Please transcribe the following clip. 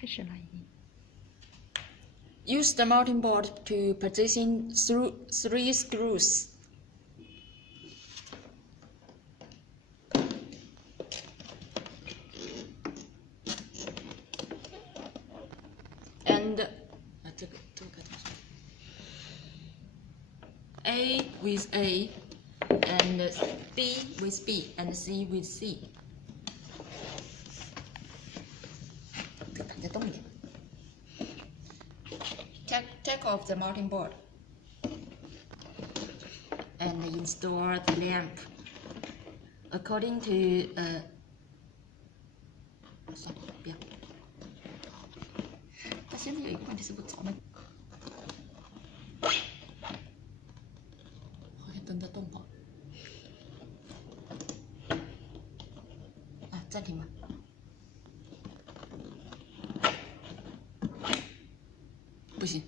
开始了已经。Use the mounting board to position through 3 screws. And A with A, and B with B, and C with C. Take off the mounting board and install the lamp according to它现在有一个问题是我找那好像灯在动哈，啊，暂停吧。不行。